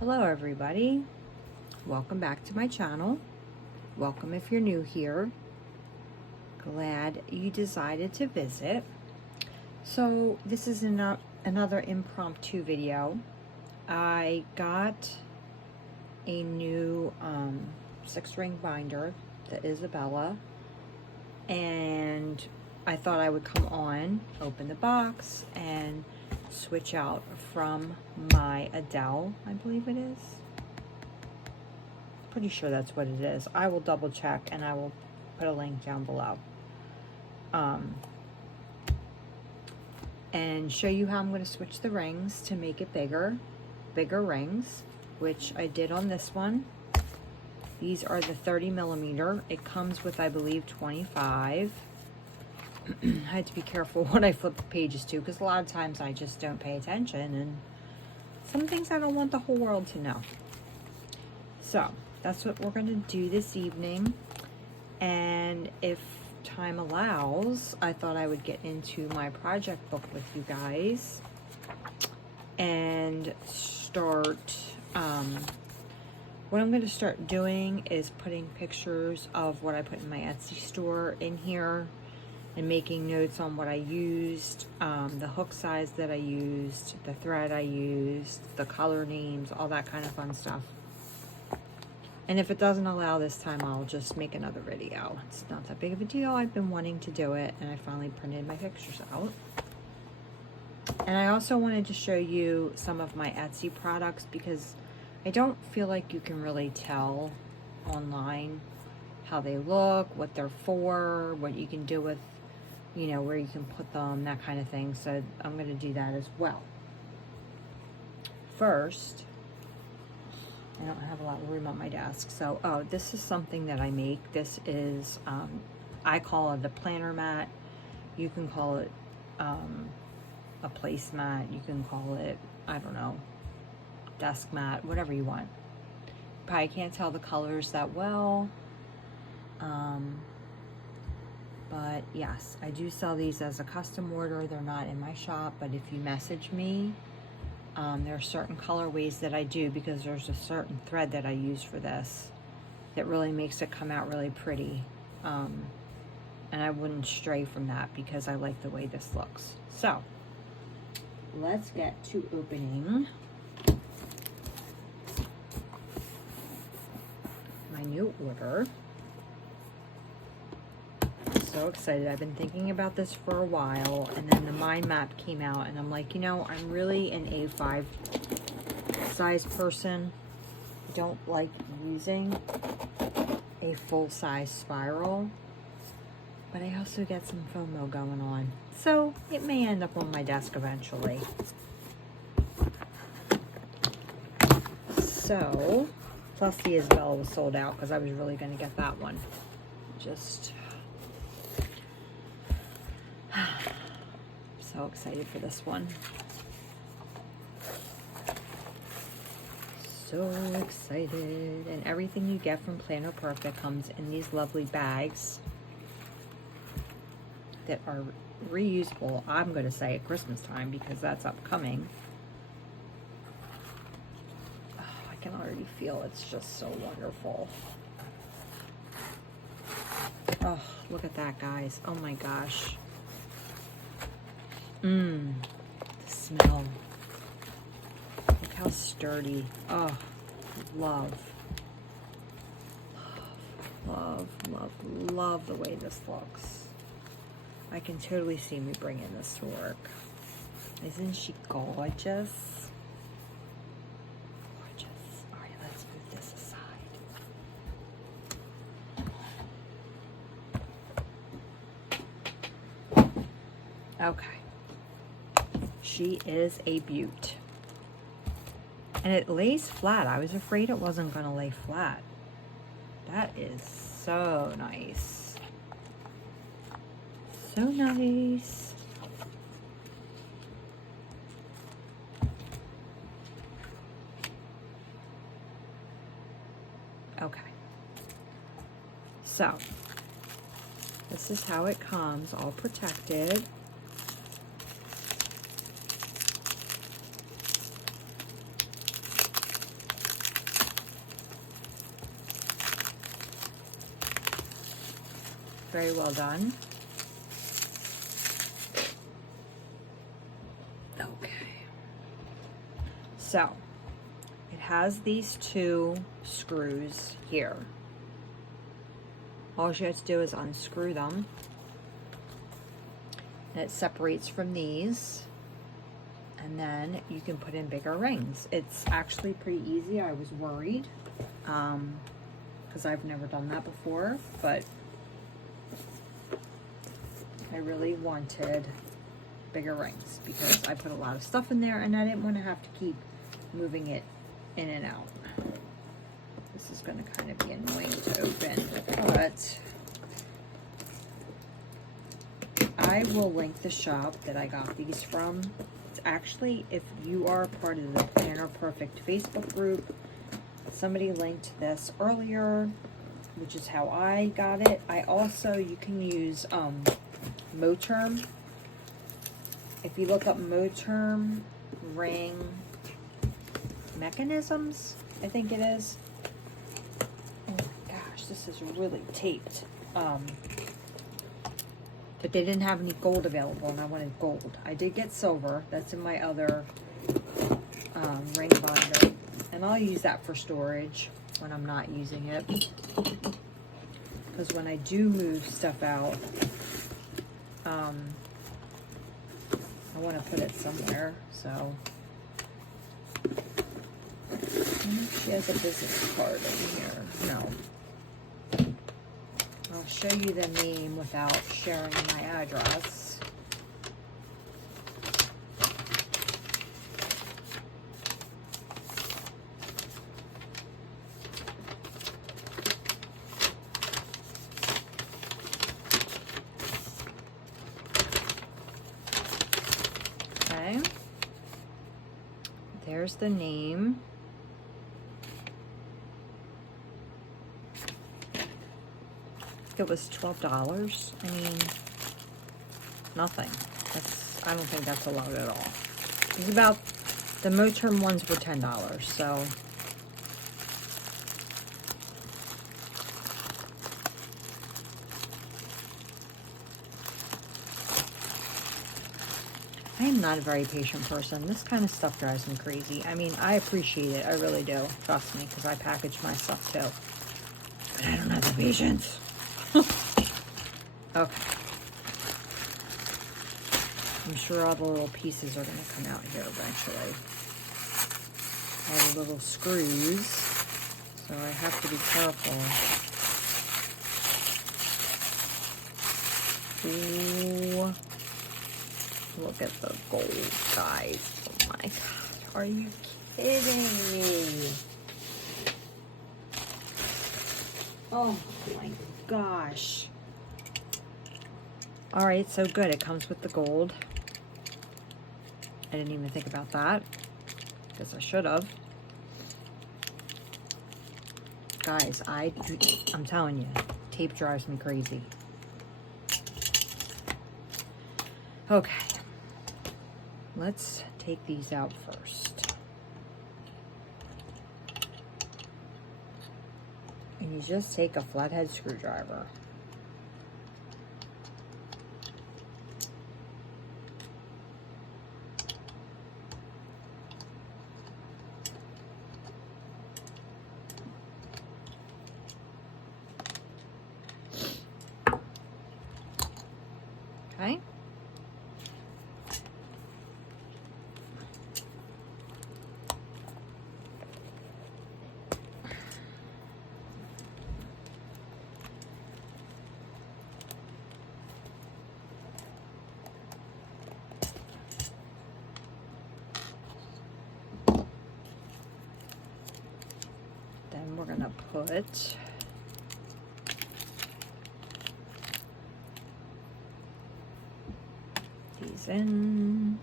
Hello everybody, welcome back to my channel. Welcome if you're new here. Glad you decided to visit. So this is another impromptu video. I got a new 6-ring binder, the Isabella, and I thought I would come on, open the box, and switch out from my Adele, I believe it is. Pretty sure that's what it is. I will double check and I will put a link down below. And show you how I'm going to switch the rings to make it bigger rings, which I did on this one. These are the 30mm. It comes with, I believe, 25. I had to be careful when I flip the pages too, because a lot of times I just don't pay attention, and some things I don't want the whole world to know. So that's what we're going to do this evening, and if time allows, I thought I would get into my project book with you guys and start. What I'm going to start doing is putting pictures of what I put in my Etsy store in here, and making notes on what I used, the hook size that I used, the thread I used, the color names, all that kind of fun stuff. And if it doesn't allow this time, I'll just make another video. It's not that big of a deal. I've been wanting to do it, and I finally printed my pictures out. And I also wanted to show you some of my Etsy products, because I don't feel like you can really tell online how they look, what they're for, what you can do with, you know, where you can put them, that kind of thing. So I'm going to do that as well. First, I don't have a lot of room on my desk. So, this is something that I make. This is, I call it a planner mat. You can call it a placemat. You can call it, I don't know, desk mat, whatever you want. Probably can't tell the colors that well. But yes, I do sell these as a custom order. They're not in my shop, but if you message me, there are certain colorways that I do, because there's a certain thread that I use for this that really makes it come out really pretty. And I wouldn't stray from that, because I like the way this looks. So let's get to opening my new order. So excited. I've been thinking about this for a while, and then the mind map came out, and I'm like, you know, I'm really an A5 size person. I don't like using a full-size spiral, but I also get some FOMO going on, so it may end up on my desk eventually. So plus the Isabella was sold out, because I was really going to get that one. Just so excited for this one. So excited. And everything you get from Plano Perfect comes in these lovely bags that are reusable, I'm going to say, at Christmas time, because that's upcoming. Oh, I can already feel it's just so wonderful. Oh, look at that, guys. Oh my gosh. The smell. Look how sturdy. Oh, love. Love, love, love, love the way this looks. I can totally see me bringing this to work. Isn't she gorgeous? Gorgeous. All right, let's move this aside. Okay. She is a beaut. And it lays flat. I was afraid it wasn't going to lay flat. That is so nice. So nice. Okay. So, this is how it comes, all protected. Very well done. Okay. So, it has these two screws here. All you have to do is unscrew them. And it separates from these. And then you can put in bigger rings. It's actually pretty easy. I was worried because I've never done that before, but I really wanted bigger rings because I put a lot of stuff in there and I didn't want to have to keep moving it in and out. This is going to kind of be annoying to open, but I will link the shop that I got these from. It's actually, if you are part of the Planner Perfect Facebook group, somebody linked this earlier, which is how I got it. I also, you can use Moterm. If you look up Moterm ring mechanisms, I think it is. Oh my gosh, this is really taped. But they didn't have any gold available, and I wanted gold. I did get silver. That's in my other ring binder. And I'll use that for storage when I'm not using it. Because when I do move stuff out, I want to put it somewhere. So, I think she has a business card in here. No. I'll show you the name without sharing my address. Okay. There's the name. It was $12. I mean, nothing. I don't think that's a lot at all. It's about, the Moterm ones were $10, so. I am not a very patient person. This kind of stuff drives me crazy. I mean, I appreciate it. I really do. Trust me, because I package my stuff too. But I don't have the patience. Okay. I'm sure all the little pieces are going to come out here eventually. All the little screws. So I have to be careful. Ooh. Look at the gold, guys. Oh my God. Are you kidding me? Oh my gosh. All right, so good. It comes with the gold. I didn't even think about that. Guess I should have. Guys, I'm telling you, tape drives me crazy. Okay. Let's take these out first. And you just take a flathead screwdriver. Okay. Then we're going to put these in.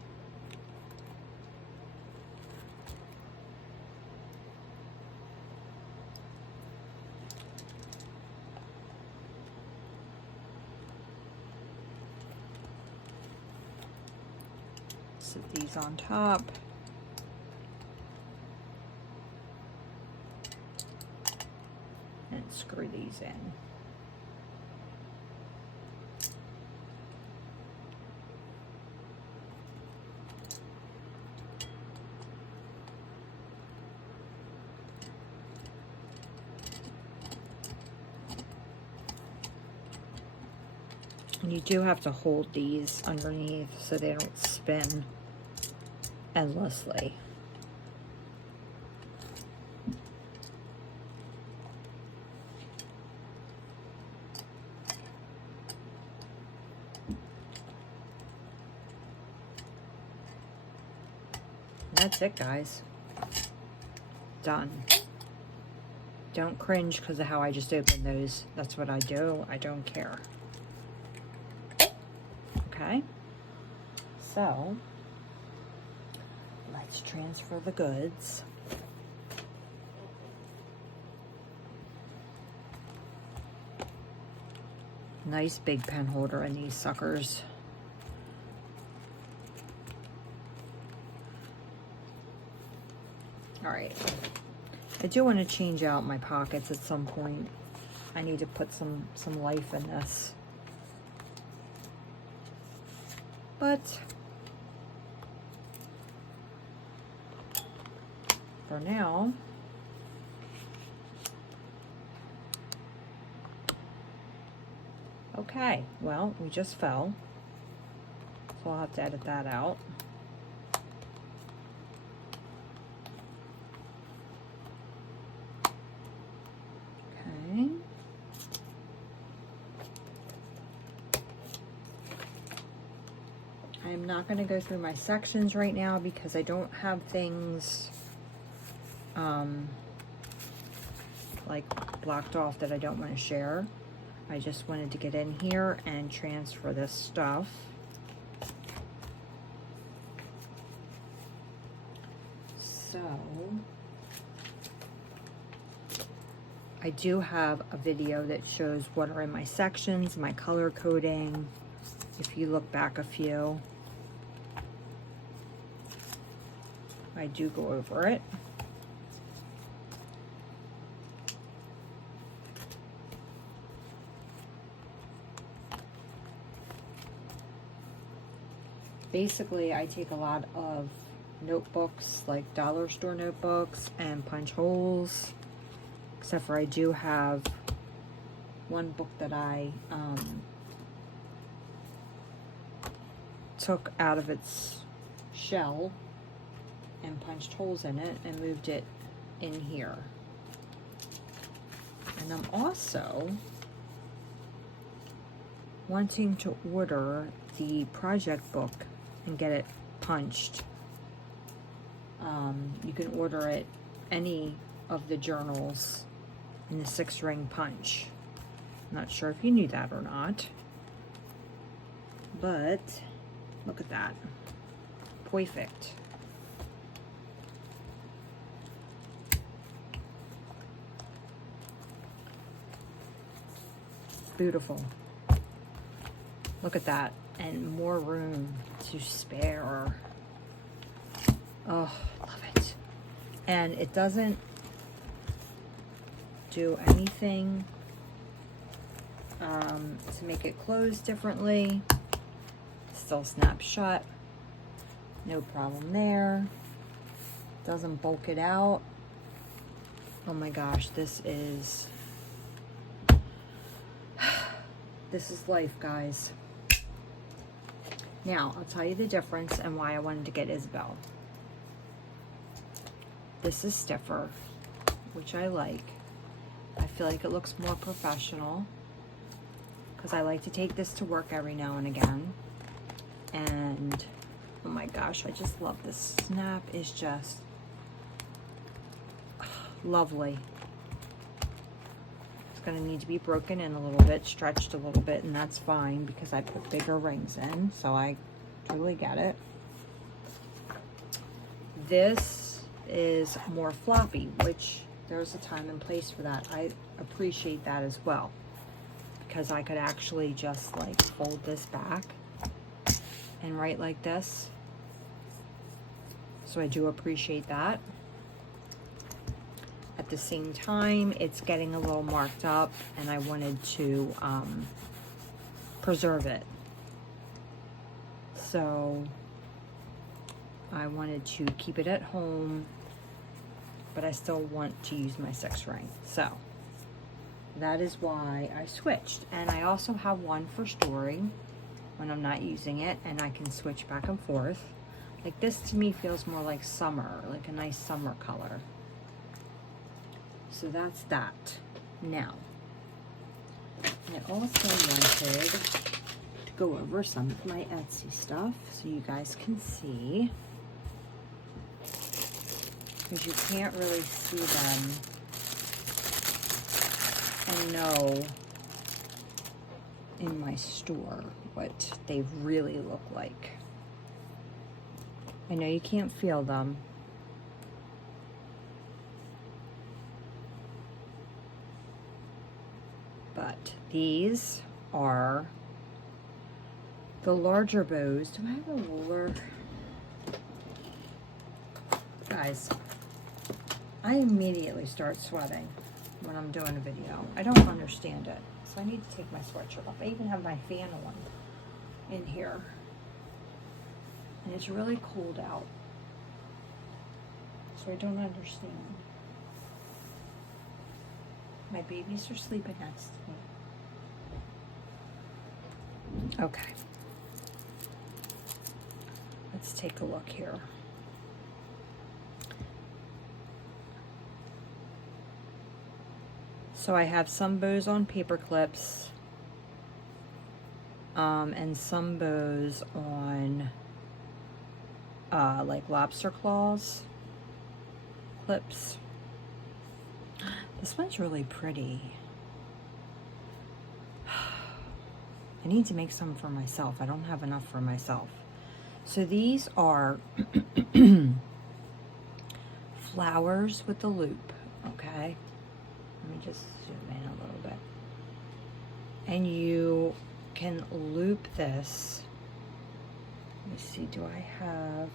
Set these on top. And screw these in. And you do have to hold these underneath so they don't spin endlessly. That's it, guys. Done. Don't cringe because of how I just opened those. That's what I do. I don't care. Okay. So, let's transfer the goods. Nice big pen holder in these suckers. All right. I do want to change out my pockets at some point. I need to put some life in this. But for now, okay, well, we just fell, so I'll have to edit that out. Okay. I'm not going to go through my sections right now because I don't have things like blocked off that I don't want to share. I just wanted to get in here and transfer this stuff. So I do have a video that shows what are in my sections, my color coding. If you look back a few, I do go over it. Basically, I take a lot of notebooks, like dollar store notebooks, and punch holes, except for I do have one book that I took out of its shell and punched holes in it and moved it in here. And I'm also wanting to order the project book and get it punched. You can order it any of the journals in the 6-ring punch. I'm not sure if you knew that or not, but look at that. Perfect. Beautiful. Look at that. And more room to spare. Oh, love it. And it doesn't do anything to make it close differently. Still snaps shut. No problem there. Doesn't bulk it out. Oh my gosh, this is life, guys. Now, I'll tell you the difference and why I wanted to get Isabella. This is stiffer, which I like. I feel like it looks more professional because I like to take this to work every now and again. And oh my gosh, I just love this. Snap is just lovely. It's going to need to be broken in a little bit, stretched a little bit, and that's fine because I put bigger rings in, so I totally get it. This is more floppy, which there's a time and place for that. I appreciate that as well because I could actually just like fold this back and write like this. So I do appreciate that. At the same time, it's getting a little marked up and I wanted to preserve it. So I wanted to keep it at home, but I still want to use my 6 ring. So That is why I switched. And I also have one for storing when I'm not using it, and I can switch back and forth. Like this to me feels more like summer, like a nice summer color. So that's that. Now, I also wanted to go over some of my Etsy stuff so you guys can see, because you can't really see them and know in my store what they really look like. I know you can't feel them, but these are the larger bows. Do I have a ruler? Guys, I immediately start sweating when I'm doing a video. I don't understand it. So I need to take my sweatshirt off. I even have my fan on in here. And it's really cold out. So I don't understand. My babies are sleeping next to me. Okay. Let's take a look here. So I have some bows on paper clips, and some bows on like lobster claws clips. This one's really pretty. I need to make some for myself. I don't have enough for myself. So these are flowers with the loop, okay? Let me just zoom in a little bit. And you can loop this. Let me see, do I have...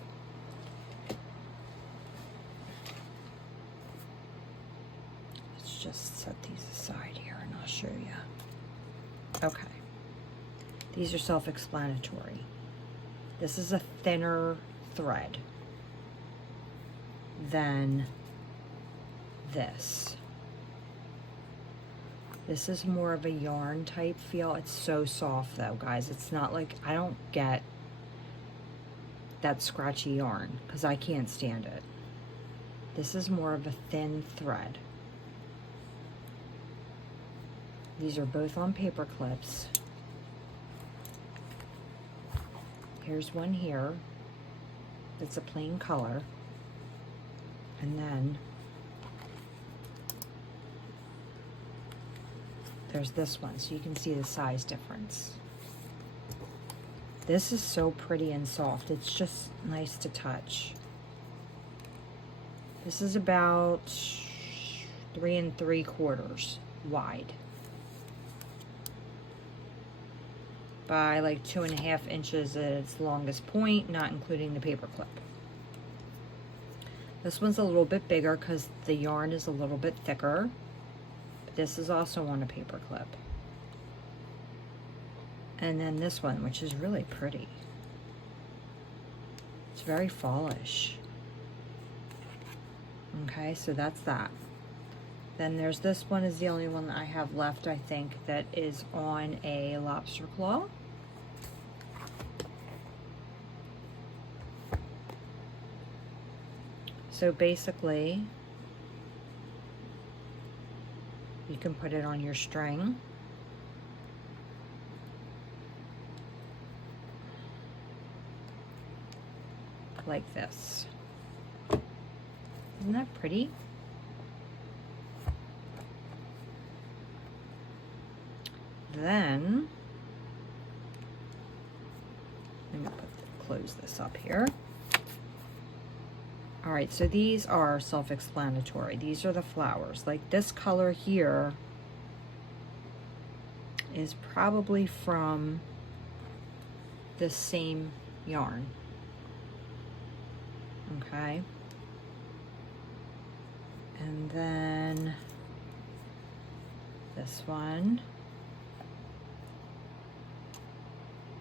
Let's just set these aside here and I'll show you. Okay. These are self-explanatory. This is a thinner thread than this. This is more of a yarn type feel. It's so soft though, guys. It's not like, I don't get that scratchy yarn because I can't stand it. This is more of a thin thread. These are both on paper clips. Here's one here. It's a plain color. And then there's this one, so you can see the size difference. This is so pretty and soft. It's just nice to touch. This is about 3 3/4 wide by like 2.5 inches at its longest point, not including the paper clip. This one's a little bit bigger because the yarn is a little bit thicker. This is also on a paper clip. And then this one, which is really pretty. It's very fallish. Okay, so that's that. Then there's this one is the only one that I have left, I think, that is on a lobster claw. So basically, you can put it on your string. Like this. Isn't that pretty? Then, let me close this up here. All right, so these are self-explanatory. These are the flowers. Like this color here is probably from the same yarn. Okay. And then this one.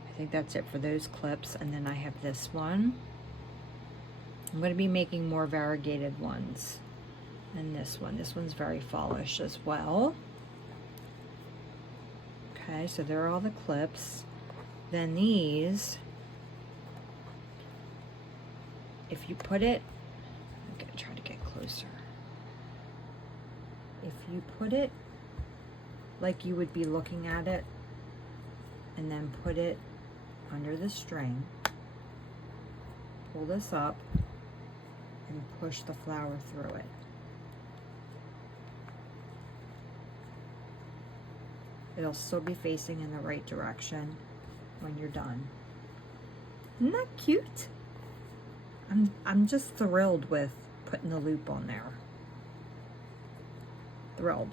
I think that's it for those clips. And then I have this one. I'm going to be making more variegated ones. And this one. This one's very fallish as well. Okay, so there are all the clips. Then these, if you put it, I'm gonna try to get closer. If you put it like you would be looking at it, and then put it under the string, pull this up, and push the flower through it. It'll still be facing in the right direction when you're done. Isn't that cute? I'm just thrilled with putting the loop on there. Thrilled.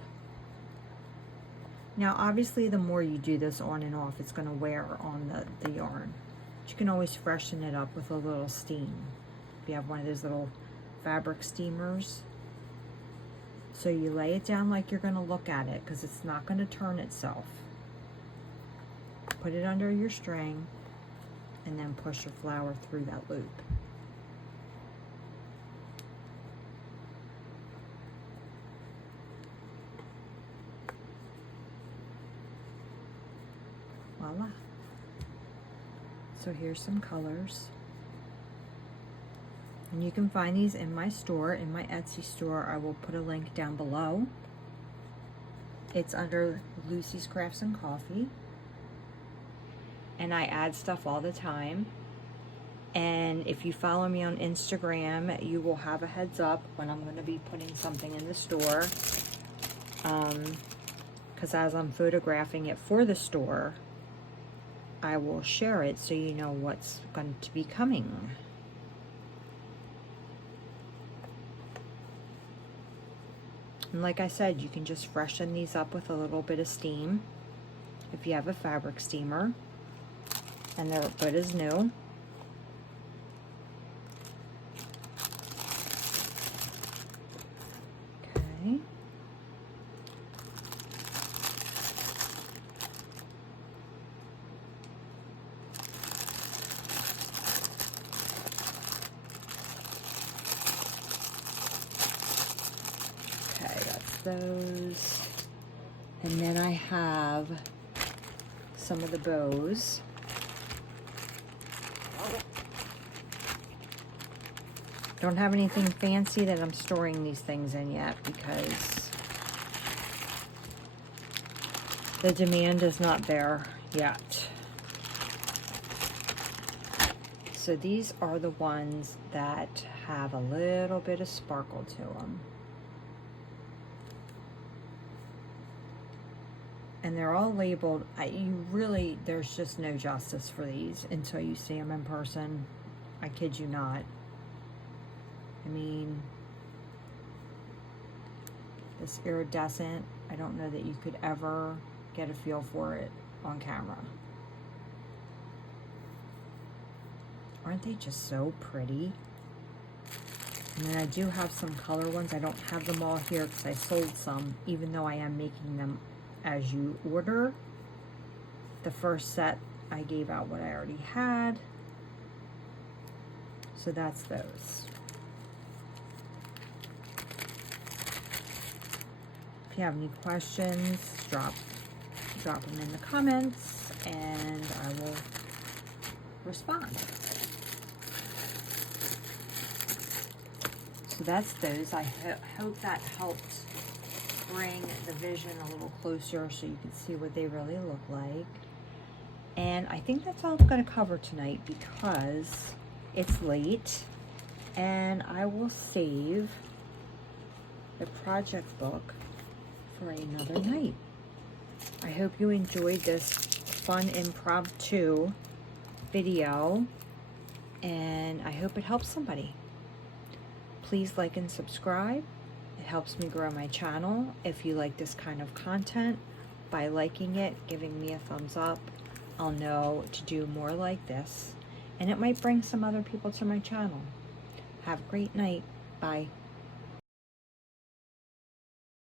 Now obviously the more you do this on and off, it's going to wear on the yarn. But you can always freshen it up with a little steam. If you have one of those little fabric steamers. So you lay it down like you're going to look at it, because it's not going to turn itself. Put it under your string and then push your flower through that loop. Voila. So here's some colors. And you can find these in my store, in my Etsy store. I will put a link down below. It's under Lucy's Crafts and Coffee. And I add stuff all the time. And if you follow me on Instagram, you will have a heads up when I'm going to be putting something in the store. Because as I'm photographing it for the store, I will share it so you know what's going to be coming. And like I said, you can just freshen these up with a little bit of steam if you have a fabric steamer, and they're good as new. Okay. Those, and then I have some of the bows. Don't have anything fancy that I'm storing these things in yet, because the demand is not there yet. So these are the ones that have a little bit of sparkle to them. And they're all labeled. There's just no justice for these until you see them in person. I kid you not. I mean, this iridescent, I don't know that you could ever get a feel for it on camera. Aren't they just so pretty? And then I do have some color ones. I don't have them all here because I sold some, even though I am making them as you order. The first set I gave out what I already had, so that's those. If you have any questions, drop them in the comments and I will respond. So that's those. I hope that helped bring the vision a little closer so you can see what they really look like. And I think that's all I'm going to cover tonight because it's late, and I will save the project book for another night. I hope you enjoyed this fun impromptu video, and I hope it helps somebody. Please like and subscribe. It helps me grow my channel. If you like this kind of content, by liking it, giving me a thumbs up, I'll know to do more like this, and it might bring some other people to my channel. Have a great night. Bye.